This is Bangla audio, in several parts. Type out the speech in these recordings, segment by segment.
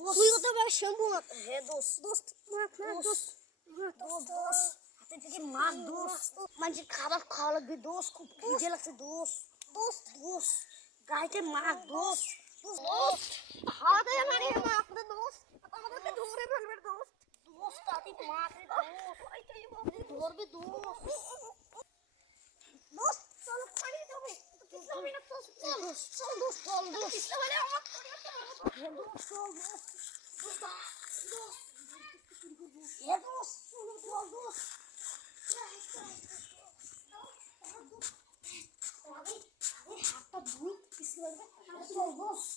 তুই কত ভাই শ্যাম্পু মাখ হে দোস্ত দোস্ত মাখ না দোস্ত দোস্ত হাতে থেকে মাখ দোস্ত মানে খাবার খাওয়া লাগবে দোস্ত খুব খিদে লাগছে দোস্ত দোস্ত দোস্ত গাইতে মাখ দোস্ত দোস্ত হাতে মানে মাখ দে দোস্ত আমাদেরকে ধরে ফেলবে দোস্ত দোস্ত আতি মাখ রে দোস্ত আইতাই বাবু ধরবে দোস্ত দোস্ত চল পানি যাবে কিছু হবে না দোস্ত চল চল দোস্ত চল দোস্ত কিছু হলে আমার দোস্ত চল দোস্ত ये दोस्त सुनो चल दोस्त अभी हाथ धुई किसी लगे चल दोस्त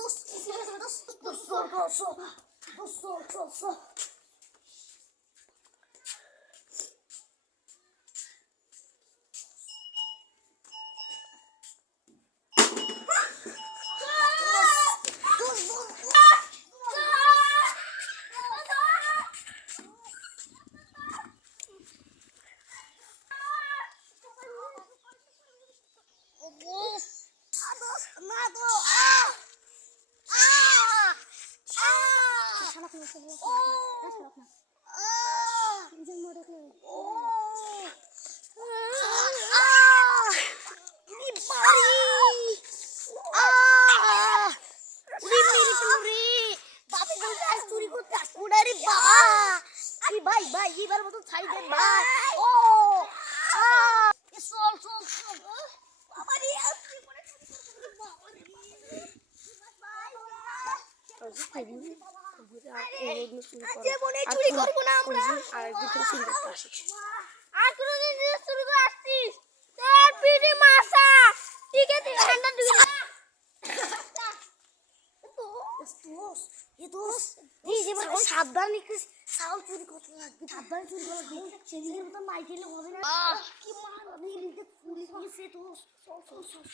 दोस्त किसी लगे दोस्त दोस्त भाई भाई ये बार मतलब छाई दे भाई ओ ये सोल सोल बाबा रे बाबा रे আজকে মনে চুরি করব না আমরা আর দুটো চুরি করতে আসিস আর কোন দিন চুরি করে আসছিস তোর পিঠে মাসা ঠিক আছে ঠান্ডা দিবি না दोस्त ये दोस्त ये बार सावधान निकल साउल चोरी करते লাগবে সাবধানে চুরি করা লাগবে সেদিনের মত মাইকেলে হবে না কি মার আমি লিখে পুলিশ গেছে দোস্ত চল চল চল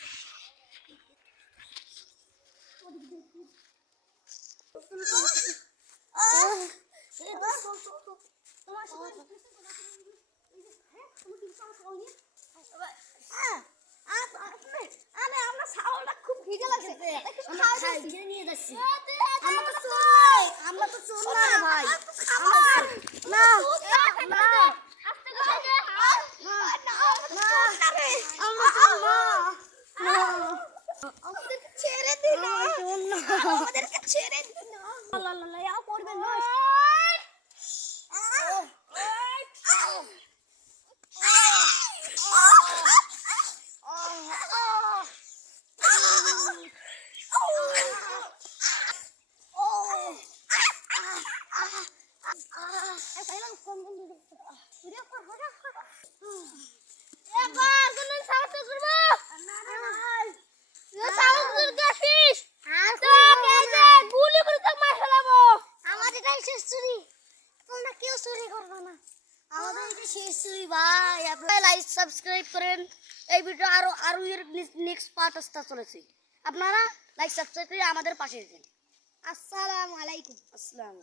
এ দোস্ত চল চল চল তোমার সাথে হ্যাঁ তুমি কি সাউল নিয়ে আরে আমরা সাউলটা খুব ভিজে লাগছে খাই দিয়ে নিয়ে যাচ্ছি আমরা তো চোর না ভাই না না আস্তে করে আমাদেরকে ছেড়ে দিন আমাদেরকে ছেড়ে দিন লা লা লা যাও পড়বে না সাবস্ক্রাইব করেন এই ভিডিও আরো এর নেক্সট পার্ট আসতে চলেছে আপনারা লাইক সাবস্ক্রাইব করে আমাদের পাশে থাকুন আসসালামু আলাইকুম আসসালাম